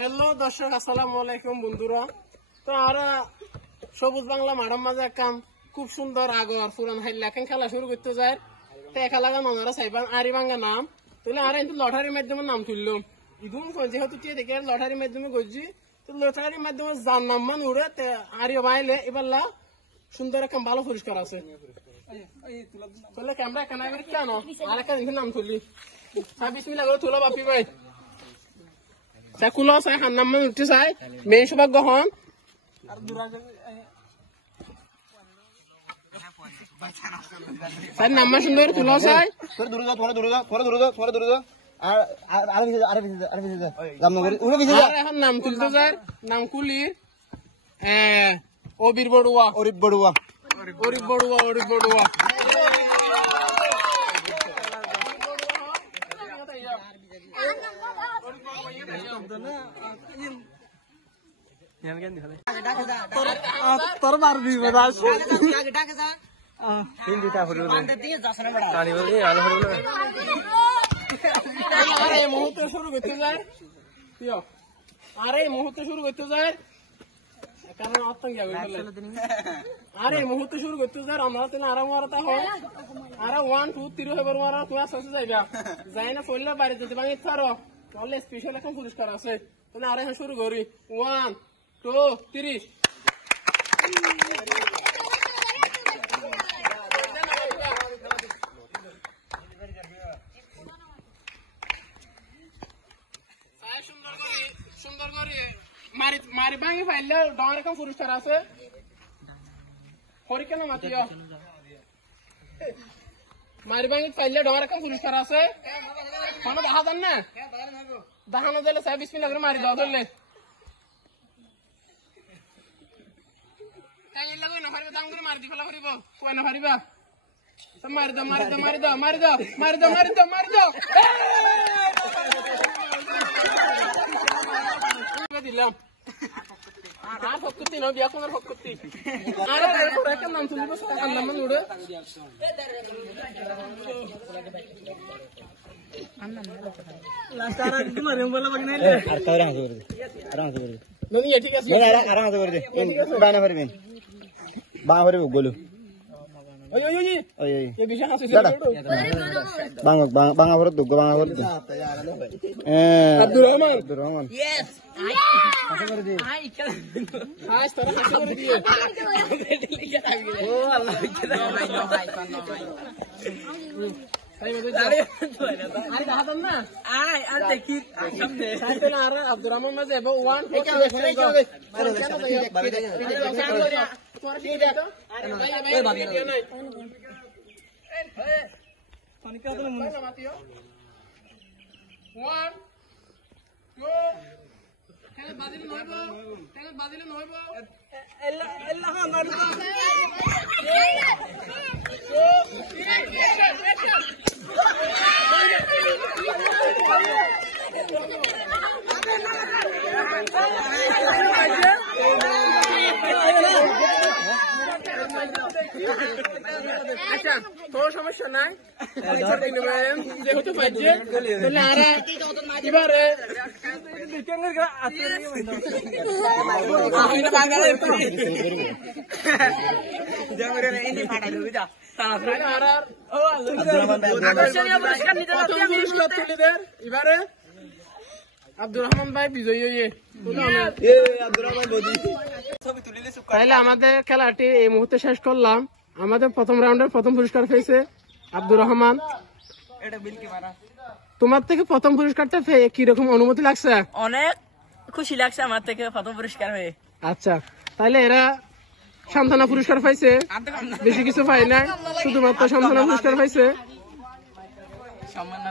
Hello দর্শক, আসসালামু আলাইকুম বন্ধুরা। তো আমরা সবুজ বাংলা মাঠের মাঝে কাম খুব সুন্দর আগর পুরান হাইলা খেলা শুরু করতে যায়। তো খেলা মনারা চাইবান আরি বাঙ্গা নাম তাহলে আমরা কিন্তু লটারির মাধ্যমে নাম তুললাম। ইদুম যেহেতু দেখে লটারির মাধ্যমে করছি, তো লটারির মাধ্যমে যার নাম মান উড়ে আরিও বাইলে এবার সুন্দর একটা ভালো পরিষ্কার আছে। তাহলে ক্যামেরা কেন কেন আর একটা নাম তুলি 26 মিনিট আগে তুলো বাপি ভাই কুলো চাই খান নাম উঠতে চাই মেয়ে সৌভাগ্য হন নাম সুন্দর তুলো চাই এখন নাম তুলতে যায় নাম কুলি অবির বড়ুয়া অরিব বড়ুয়া অরিব বড়ুয়া অরিব বড়ুয়া তোর মারবি মুহূর্তে শুরু করতে যায় আর এই মুহূর্তে শুরু করতে যায় কারণ আর এই মুহূর্তে শুরু করতে যায় আমরা আরাম মারাতে হয় আর 1 2 3 হবার মারা তুমি আসতে যাইবা যাই না ফেললে বাড়ি যেতে ভাঙি ছাড়ো তাহলে স্পেশাল এখন পুরস্কার আছে তাহলে আর এখন শুরু করি 1 2 3 সুন্দর করে মারি ভাঙি ফাইলে ডর এখন পুরস্কার আছে হরি কেন মাতিও মারি ভাঙি ফাইলে ডর এখন পুরস্কার আছে কোনো দেখা যান না দেখানো দিলে 26 মিনিট করে মারি দাও ধরলে দাম করে মারি দি ফেলা করিব কয় না পারিবা মারি দাও মারি দাও মারি দাও মারি দাও মারি দাও মারি দাও মারি দাও দিলাম আর ফকতি না বিয়া কোন ফকতি আর একটা নাম শুনবো আল্লাহ মান উড়ে লাস্ট আর তোমার বলা বাকি নাইলে আর তারা হাতে করে দে আরাম হাতে করে দে ননি ঠিক আছে আরাম হাতে করে দে বানা করবেন বা করে বলু ওই ওই ওই ওই এই বিশাল আছে বাংলা বাংলা ভরে দুগ বাংলা ভরে আব্দুর রহমান ইয়েস হাতে করে দে হাই তোরা হাতে করে দিয়ে ও আল্লাহ ভাই তাই মধ্যে আরে দাহাদান না আয় আর দেখি সাইকেল আর আব্দুর রহমান মাঝে 1 তোরা ঠিক দেখ আরে ভাই ভাই নাই পানি কা তো মনে মাতিও 1 2 খেলা বাজিলে নইবো এল্লা মারু আচ্ছা তোর সমস্যা নাই যেহেতু বাজছে তাহলে আর এবারে এবারে আব্দুর রহমান ভাই বিজয়ী হয়ে তাহলে আমাদের খেলাটি এই মুহূর্তে শেষ করলাম। আমাদের প্রথম রাউন্ডের প্রথম পুরস্কার পেয়েছে আব্দুর রহমান। তোমার থেকে প্রথম পুরস্কারটা পেয়ে কিরকম অনুমতি লাগছে? অনেক খুশি লাগছে আমার থেকে প্রথম পুরস্কার হয়ে। আচ্ছা, তাহলে এরা সান্ত্বনা পুরস্কার পাইছে, বেশি কিছু পাই না, শুধুমাত্র সান্ত্বনা পুরস্কার পাইছে। সম্মান না